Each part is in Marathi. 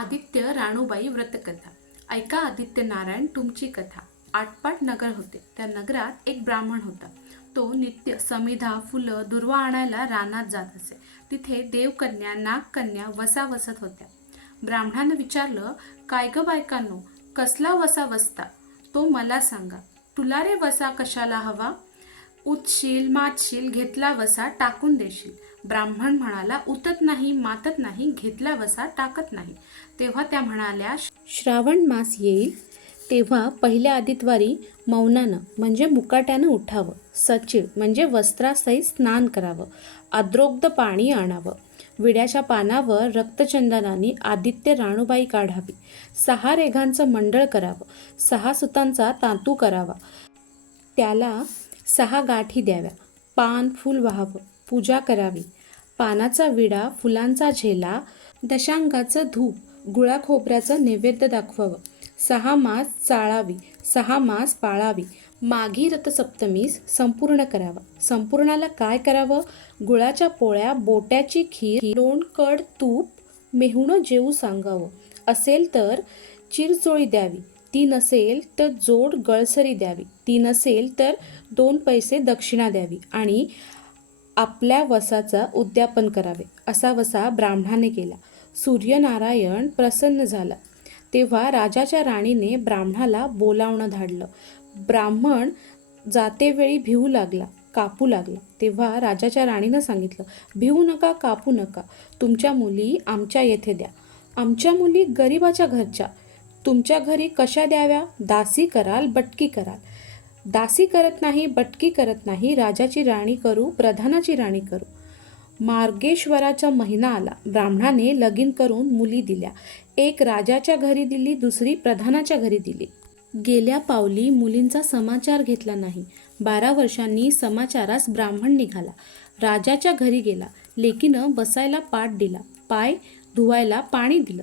आदित्य राणूबाई व्रतकथा. ऐका आदित्य नारायण तुमची कथा. आटपाट नगर होते. त्या नगरात एक ब्राह्मण होता. तो नित्य समिधा फुलं दुर्वा आणायला रानात जात असे. तिथे देवकन्या नागकन्या वसा वसत होत्या. ब्राह्मणानं विचारलं काय ग बायकांनो कसला वसा वसता तो मला सांगा. तुला रे वसा कशाला हवा? उतशील मातशील घेतला वसा टाकून देशील. ब्राह्मण म्हणाला उतत नाही मातत नाही घेतला वसा टाकत नाही. तेव्हा त्या म्हणाल्या श्रावण मास येईल. तेव्हा पहिल्या आदितवारी मौनानं म्हणजे मुकाट्यानं उठावं. सचिव म्हणजे वस्त्रासहित स्नान करावं. आद्रोग्ध पाणी आणावं. विड्याच्या पानावर रक्तचंदनाने आदित्य राणूबाई काढावी. सहा रेघांचं मंडळ करावं. सहा सुतांचा तांतू करावा. त्याला सहा गाठी द्याव्या. पान फूल व्हावं. पूजा करावी. पानाचा विडा फुलांचा झेला दशांगाचं धूप गुळा खोबऱ्याचं नैवेद्य दाखवावं. सहा मास चाळावी. सहा मास पाळावी. माघी रथसप्तमीस संपूर्ण करावा. संपूर्णाला काय करावं? गुळाच्या पोळ्या बोट्याची खीर लोण कड तूप मेहुणं जेऊ सांगावं. असेल तर चिरचोळी द्यावी. ती नसेल तर जोड गळसरी द्यावी. ती नसेल तर दोन पैसे दक्षिणा द्यावी आणि आपल्या वसाचा उद्यापन करावे. असा वसा ब्राह्मणाने केला. सूर्यनारायण प्रसन्न झाला. तेव्हा राजाच्या राणीने ब्राह्मणाला बोलावणं धाडलं. ब्राह्मण जातेवेळी भिवू लागला कापू लागला. तेव्हा राजाच्या राणीनं सांगितलं भिवू नका कापू नका. तुमच्या मुली आमच्या येथे द्या. आमच्या मुली गरिबाच्या घरच्या. तुमच्या घरी कशा द्याव्या? दासी कराल बटकी कराल. दासी करत नाही बटकी करत नाही राजाची राणी करू प्रधानाची राणी करू. मार्गेश्वराचा महिना आला. ब्राह्मणाने लगीन करून मुली दिल्या. एक राजाच्या घरी दिली दुसरी प्रधानाच्या घरी दिली. गेल्या पावली मुलींचा समाचार घेतला नाही. बारा वर्षांनी समाचारास ब्राह्मण निघाला. राजाच्या घरी गेला. लेकीनं बसायला पाठ दिला. पाय धुवायला पाणी दिलं.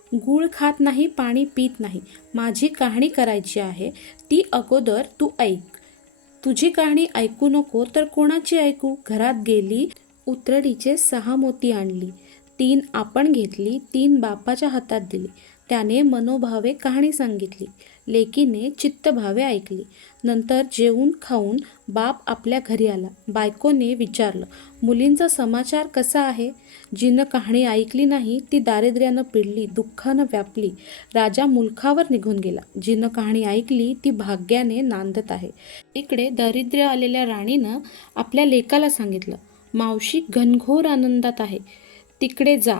गूळ खात नाही पाणी पित नाही. माझी कहाणी करायची आहे. ती अगोदर तू ऐक. तुझी कहाणी ऐकू नको तर कोणाची ऐकू? घरात गेली उतरडीचे सहा मोती आणली. तीन आपण घेतली तीन बापाच्या हातात दिली. त्याने मनोभावे कहाणी सांगितली. लेकीने चित्तभावे ऐकली. नंतर जेवून खाऊन बाप आपल्या घरी आला. बायकोने विचारलं मुलींचा समाचार कसा आहे? जिनं कहाणी ऐकली नाही ती दारिद्र्यानं पिडली दुःखानं व्यापली. राजा मुलखावर निघून गेला. जिनं कहाणी ऐकली ती भाग्याने नांदत आहे. इकडे दारिद्र्य आलेल्या राणीनं आपल्या लेकाला सांगितलं मावशी घनघोर आनंदात आहे. तिकडे जा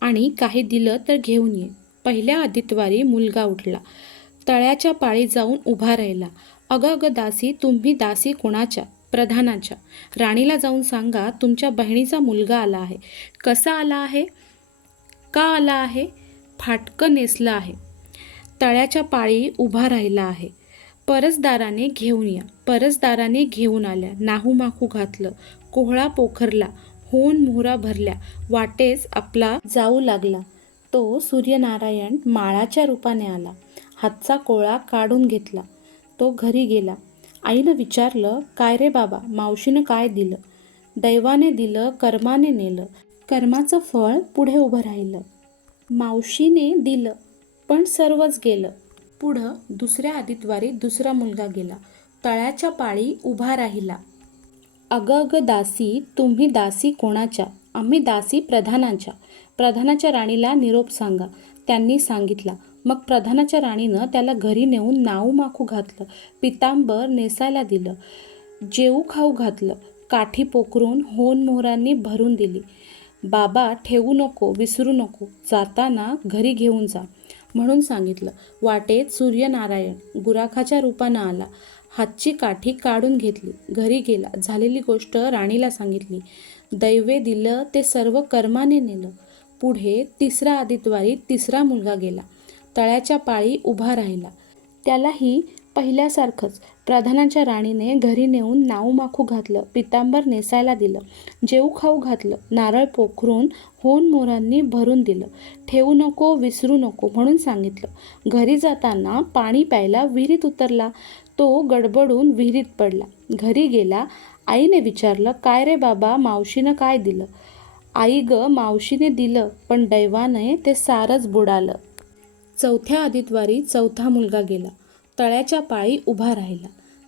आणि काही दिलं तर घेऊन ये. पहिल्या आदितवारी मुलगा उठला. तळ्याच्या पाळी जाऊन उभा राहिला. अगं अगं दासी तुम्ही दासी कोणाच्या? प्रधानाच्या. राणीला जाऊन सांगा तुमच्या बहिणीचा मुलगा आला आहे. कसा आला आहे? का आला आहे? फाटकं नेसलं आहे. तळ्याच्या पाळी उभा राहिला आहे. परसदाराने घेऊन या. परसदाराने घेऊन आल्या. नाहू माखू घातलं. कोहळा पोखरला. होऊन मोहरा भरल्या. वाटेस आपला जाऊ लागला. तो सूर्यनारायण माळाच्या रूपाने आला. हातचा कोळा काढून घेतला. तो घरी गेला. आईनं विचारलं काय रे बाबा मावशीनं काय दिलं? दैवाने दिलं कर्माने नेलं. कर्माचं फळ पुढे उभं राहिलं. मावशीने दिलं पण सर्वच गेलं. पुढं दुसऱ्या आदितवारी दुसरा मुलगा गेला. तळ्याच्या पाळी उभा राहिला. अगं अगं दासी तुम्ही दासी कोणाच्या? आम्ही दासी प्रधानाच्या. प्रधानाच्या राणीला निरोप सांगा. त्यांनी सांगितला. मग प्रधानाच्या राणीनं त्याला घरी नेऊन नाऊ माखू घातलं पितांबर नेसायला दिलं जेऊ खाऊ घातलं काठी पोखरून होन मोहरांनी भरून दिली. बाबा ठेवू नको विसरू नको जाताना घरी घेऊन जा म्हणून सांगितलं. वाटेत सूर्यनारायण गुराखाच्या रूपानं आला. हातची काठी काढून घेतली. घरी गेला. झालेली गोष्ट राणीला सांगितली. दैवे दिलं ते सर्व कर्माने नेलं. पुढे तिसरा आदितवारी तिसरा मुलगा गेला. तळ्याच्या पाळी उभा राहिला. त्यालाही पहिल्यासारखंच प्रधानाच्या राणीने घरी नेऊन नाऊ माखू घातलं पितांबर नेसायला दिलं जेऊ खाऊ घातलं नारळ पोखरून होन मोरांनी भरून दिलं ठेवू नको विसरू नको म्हणून सांगितलं. घरी जाताना पाणी प्यायला विहिरीत उतरला. तो गडबडून विहिरीत पडला. घरी गेला आईने विचारलं काय रे बाबा मावशीनं काय दिलं? आई ग मावशीने दिलं पण दैवाने ते सारंच बुडालं. चौथ्या आदितवारी चौथा मुलगा गेला. तळ्याच्या पाळी उभा राहिला.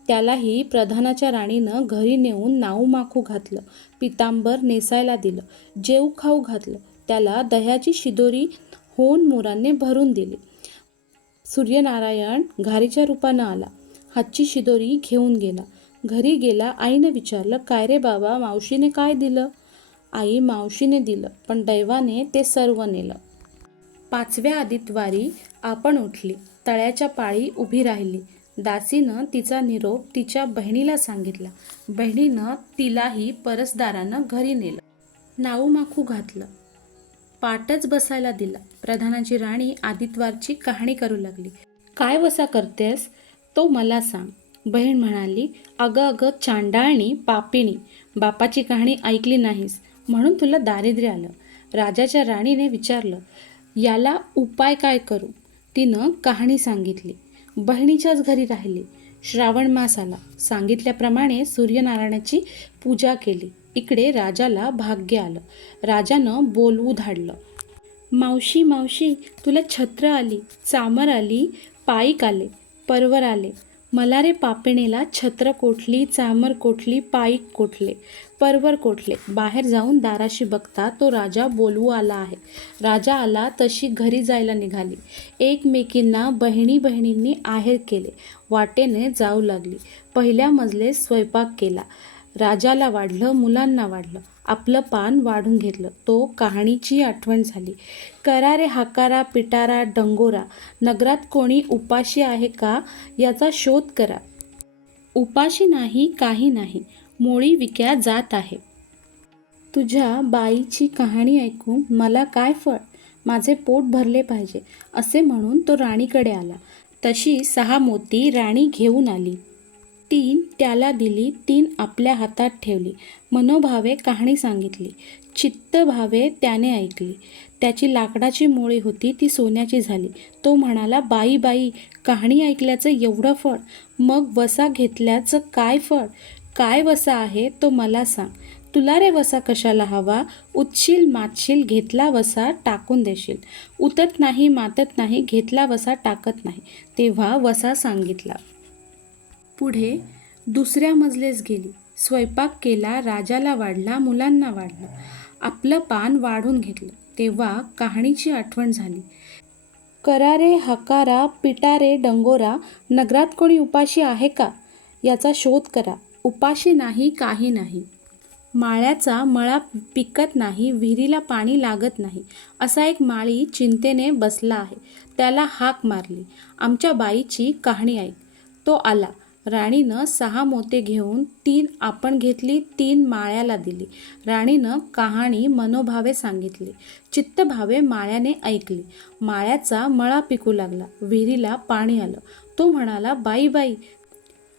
त्यालाही प्रधानाच्या राणीनं घरी नेऊन नाऊ माखू घातलं. पितांबर नेसायला दिलं. जेऊ खाऊ घातलं. त्याला दह्याची शिदोरी होऊन मोरांनी भरून दिली. सूर्यनारायण घारीच्या रूपानं आला. हातची शिदोरी घेऊन गेला. घरी गेला आईनं विचारलं काय रे बाबा मावशीने काय दिलं? आई मावशीने दिलं पण दैवाने ते सर्व नेलं. पाचव्या आदितवारी आपण उठली. तळ्याच्या पाळी उभी राहिली. दासीनं तिचा निरोप तिच्या बहिणीला सांगितला. बहिणीनं तिलाही परसदारानं घरी नेलं. नाऊ माखू घातलं. पाटच बसायला दिला. प्रधानाची राणी आदितवारची कहाणी करू लागली. काय वसा करतेस? तो मला सांग. बहीण म्हणाली अगं अगं चांडाळणी पापिणी. बापाची कहाणी ऐकली नाहीस. म्हणून तुला दारिद्र्य आलं. राजाच्या राणीने विचारलं याला उपाय काय करू? तिनं कहाणी सांगितली. बहिणीच्याच घरी राहिली. श्रावण मास आला. सांगितल्याप्रमाणे सूर्यनारायणाची पूजा केली. इकडे राजाला भाग्य आलं. राजानं बोलवू धाडलं मावशी मावशी तुला छत्र आली चामर आली पाईक आले परवर आले. मला रे पापिणीला छत्र कोठली चामर कोठली पाईक कोठले? परवर कोठले? बाहेर जाऊन दाराशी बघता तो राजा बोलवू आला आहे. राजा आला तशी घरी जायला निघाली. एकमेकींना बहिणी बहिणींनी आहेर केले. वाटेने जाऊ लागली. पहिल्या मजले स्वयंपाक केला. राजाला वाढलं मुलांना वाढलं. आपलं पान वाढून घेतलं. तो कहाणीची आठवण झाली. करा रे हाकारा पिटारा डंगोरा. नगरात कोणी उपाशी आहे का? याचा शोध करा. उपाशी नाही काही नाही. मोळी विक्या जात आहे. तुझ्या बाईची कहाणी ऐकून मला काय फळ? माझे पोट भरले पाहिजे असे म्हणून तो राणीकडे आला. तशी सहा मोती राणी घेऊन आली. तीन त्याला दिली तीन आपल्या हातात ठेवली. मनोभावे कहाणी सांगितली. चित्तभावे त्याने ऐकली. त्याची लाकडाची मोळी होती ती सोन्याची झाली. तो म्हणाला बाई बाई कहाणी ऐकल्याचं एवढं फळ? मग वसा घेतल्याचं काय फळ? काय वसा आहे तो मला सांग. तुला रे वसा कशाला हवा? उतशील मातशील घेतला वसा टाकून देशील. उतत नाही मातत नाही घेतला वसा टाकत नाही. तेव्हा वसा सांगितला. पुढे दुसऱ्या मजलेस गेली. स्वयंपाक केला राजाला वाढला मुलांना वाढलं. आपलं पान वाढून घेतलं. तेव्हा कहाणीची आठवण झाली. करारे हकारा पिटारे डंगोरा नगरात कोणी उपाशी आहे का? याचा शोध करा. उपाशी नाही काही नाही. माळ्याचा मळा पिकत नाही विहिरीला पाणी लागत नाही. असा एक माळी चिंतेने बसला आहे. त्याला हाक मारली. आमच्या बाईची कहाणी ऐक. तो आला. राणीनं सहा मोते घेऊन तीन आपण घेतली तीन माळ्याला दिली. राणीनं कहाणी मनोभावे सांगितली. चित्तभावे माळ्याने ऐकली. माळ्याचा मळा पिकू लागला. विहिरीला पाणी आलं. तो म्हणाला बाई बाई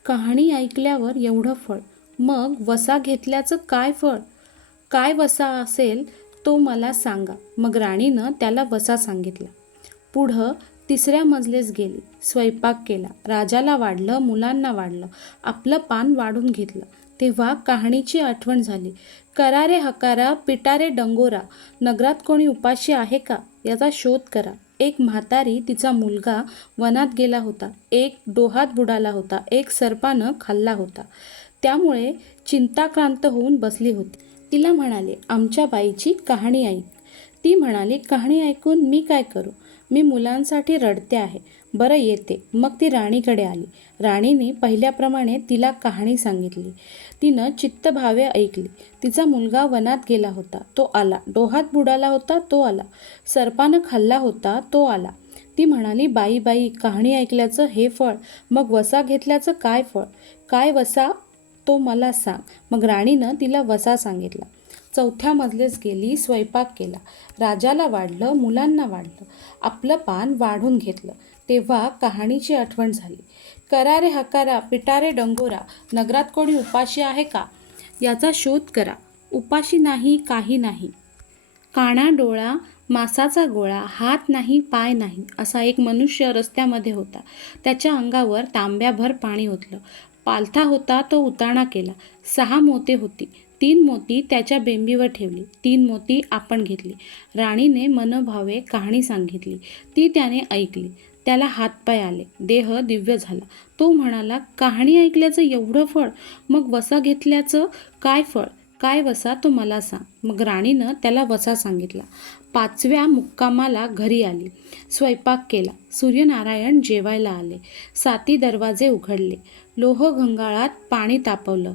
कहाणी ऐकल्यावर एवढं फळ. मग वसा घेतल्याचं काय फळ? काय वसा असेल तो मला सांगा. मग राणीनं त्याला वसा सांगितला. पुढं तिसऱ्या मजलेस गेली. स्वयंपाक केला. राजाला वाढलं मुलांना वाढलं. आपलं पान वाढून घेतलं. तेव्हा कहाणीची आठवण झाली. करारे हकारा पिटारे डंगोरा. नगरात कोणी उपाशी आहे का? याचा शोध करा. एक म्हातारी तिचा मुलगा वनात गेला होता. एक डोहात बुडाला होता. एक सर्पानं खाल्ला होता. त्यामुळे चिंताक्रांत होऊन बसली होती. तिला म्हणाले आमच्या बाईची कहाणी ऐक. ती म्हणाली कहाणी ऐकून मी काय करू? मी मुलांसाठी रडते आहे. बरं येते. मग ती राणीकडे आली. राणीने पहिल्याप्रमाणे तिला कहाणी सांगितली. तिनं चित्तभावे ऐकली. तिचा मुलगा वनात गेला होता. तो आला. डोहात बुडाला होता तो आला. सर्पानं खाल्ला होता तो आला. ती म्हणाली बाई बाई कहाणी ऐकल्याचं हे फळ. मग वसा घेतल्याचं काय फळ? काय वसा? तो मला सांग. मग राणीनं तिला वसा सांगितला. चौथ्या मजलेस गेली स्वयंपाक केला. राजाला वाढलं मुलांना वाढलं. आपलं पान वाढून घेतलं. तेव्हा कहाणीची आठवण झाली. करा रे हकारा पिटारे डंगोरा नगरात कोणी उपाशी आहे का? याचा शोध करा. उपाशी नाही काही नाही. काणा डोळा मासाचा गोळा हात नाही पाय नाही असा एक मनुष्य रस्त्यामध्ये होता. त्याच्या अंगावर तांब्याभर पाणी ओतलं. पालथा होता तो उताणा केला. सहा मोते होती. तीन मोती त्याच्या बेंबीवर ठेवली. तीन मोती आपण घेतली. राणीने मनभावे कहाणी सांगितली. ती त्याने ऐकली. त्याला हातपाय आले. देह दिव्य झाला. तो म्हणाला कहाणी ऐकल्याचं एवढं फळ? मग वसा घेतल्याचं काय फळ? काय वसा तो मला सांग. मग राणीनं त्याला वसा सांगितला. पाचव्या मुक्कामाला घरी आली. स्वयंपाक केला. सूर्यनारायण जेवायला आले. साती दरवाजे उघडले. लोह घंगाळात पाणी तापवलं.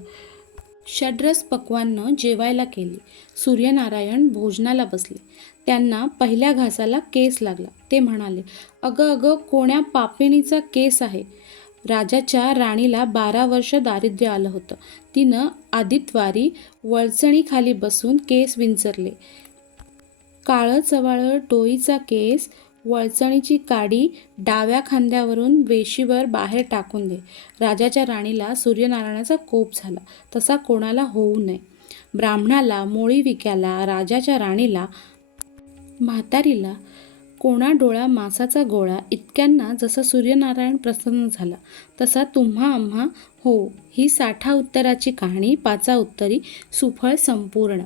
षड्रस पक्वान्न जेवायला केली. सूर्यनारायण भोजनाला बसले. त्यांना पहिल्या घासाला केस लागला. ते म्हणाले अगं अगं कोण्या पापिणीचा केस आहे? राजाच्या राणीला बारा वर्ष दारिद्र्य आलं होतं. तिनं आदितवारी वळचणीखाली बसून केस विंचरले. काळं चवाळं टोळीचा केस वळचणीची काडी डाव्या खांद्यावरून वेशीवर बाहेर टाकून दे. राजाच्या राणीला सूर्यनारायणाचा कोप झाला. तसा कोणाला होऊ नये. ब्राह्मणाला मोळी विक्याला राजाच्या राणीला म्हातारीला कोणा डोळा मासाचा गोळा इतक्यांना जसा सूर्यनारायण प्रसन्न झाला तसा तुम्हा आम्हा हो ही साठा उत्तराची कहाणी पाचा उत्तरी सुफळ संपूर्ण.